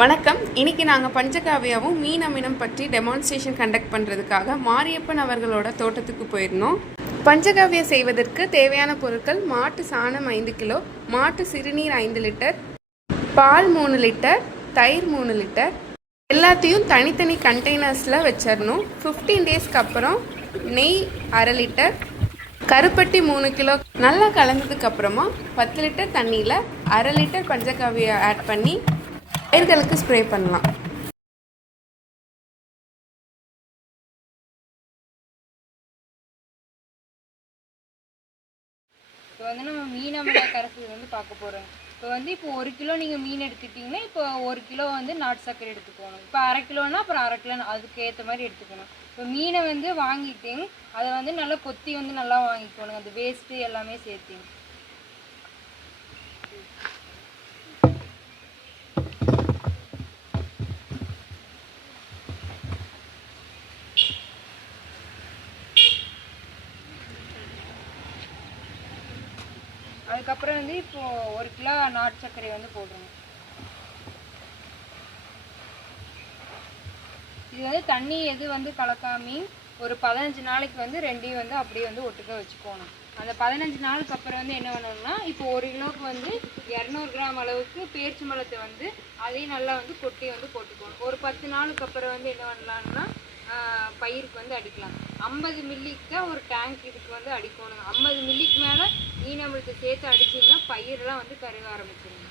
வணக்கம். இன்னைக்கு நாங்கள் பஞ்சகாவியாவும் மீன் அமினம் பற்றி டெமான்ஸ்ட்ரேஷன் கண்டக்ட் பண்ணுறதுக்காக மாரியப்பன் அவர்களோட தோட்டத்துக்கு போயிருந்தோம். பஞ்சகாவியம் செய்வதற்கு தேவையான பொருட்கள் மாட்டு சாணம் ஐந்து கிலோ மாட்டு சிறுநீர் ஐந்து லிட்டர் பால் மூணு லிட்டர் தயிர் மூணு லிட்டர். எல்லாத்தையும் தனித்தனி கண்டெய்னர்ஸில் வச்சிடணும். ஃபிஃப்டீன் டேஸ்க்கு அப்புறம் நெய் அரை லிட்டர் கருப்பட்டி மூணு கிலோ நல்லா கலந்ததுக்கு அப்புறமா பத்து லிட்டர் தண்ணியில் அரை லிட்டர் பஞ்சகாவியை ஆட் பண்ணி பயிர்களுக்கு ஸ்ப்ரே பண்ணலாம். இப்போ வந்து நம்ம மீன் அமில கரைசல் வந்து பார்க்க போகிறோம் இப்போ வந்து இப்போ ஒரு கிலோ நீங்கள் மீன் எடுத்துக்கிட்டிங்கன்னா இப்போ ஒரு கிலோ வந்து நாட்டு சர்க்கரை எடுத்துக்கணும். இப்போ அரை கிலோனா அப்புறம் அரை கிலோ அதுக்கு ஏற்ற மாதிரி எடுத்துக்கணும். இப்போ மீனை வந்து வாங்கிட்டு அதை வந்து நல்லா கொத்தி வந்து நல்லா வாங்கிக்கணும். அந்த வேஸ்ட்டு எல்லாமே சேர்த்து. அதுக்கப்புறம் வந்து இப்போ ஒரு கிலோ நாட்டு சர்க்கரை வந்து போடுறோம். இது வந்து தண்ணி எது வந்து கலக்காமி ஒரு பதினஞ்சு நாளைக்கு வந்து ரெண்டையும் வந்து அப்படியே வந்து ஒட்டுக்க வச்சுக்கோணும். அந்த பதினஞ்சு நாளுக்கு அப்புறம் வந்து என்ன பண்ணணும்னா இப்போ ஒரு கிலோவுக்கு வந்து இரநூறு கிராம் அளவுக்கு பேரிச்சி மலத்தை வந்து அதையும் நல்லா வந்து கொட்டி வந்து போட்டுக்கணும். ஒரு பத்து நாளுக்கு அப்புறம் வந்து என்ன பண்ணலாம்னா ஆஹ், பயிருக்கு வந்து அடிக்கலாம். ஐம்பது மில்லிக்கு தான் ஒரு டேங்க் இதுக்கு வந்து அடிக்கணும். ஐம்பது மில்லி மீன் சேர்த்து அடிச்சிங்கன்னா பயிரெல்லாம் வந்து கருக ஆரம்பிச்சிடும்